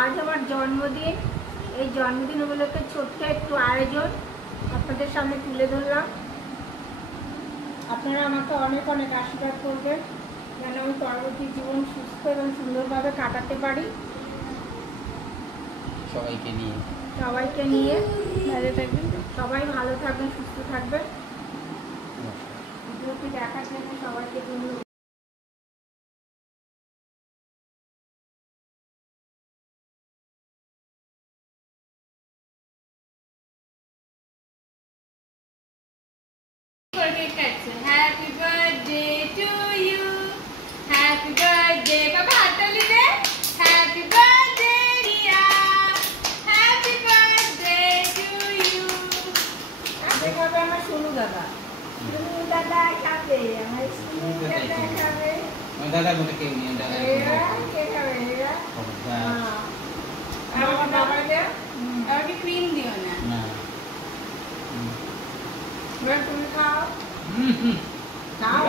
আজ আমার জন্মদিন। এই জন্মদিন উপলক্ষে ছোট্ট একটু আয়োজন আপনাদের সামনে তুলে ধরলাম। আপনারা আমাকে অনেক অনেক আশীর্বাদ করবেন যেন আমি পরবর্তী জীবন সুস্থ এবং সুন্দরভাবে কাটাতে পারি। সবাইকে নিয়ে ভালো থাকবেন, সবাই ভালো থাকবেন, সুস্থ থাকবেন। ভিডিওটি দেখার জন্য সবাইকে ধন্যবাদ। Happy birthday to you. Happy birthday, Papa Hatali de. Happy birthday, Ria. Happy birthday to you. আজকে খাবে আমার সোনু দাদা। সোনু দাদা খাবে, আমার সোনু দাদা খাবে। আমার দাদা বলে কেউ নেই, দাদা কে খাবে? আমার বাবা দে। আর কি ক্রিম দিও না। না এবার তুমি খাও। খাও।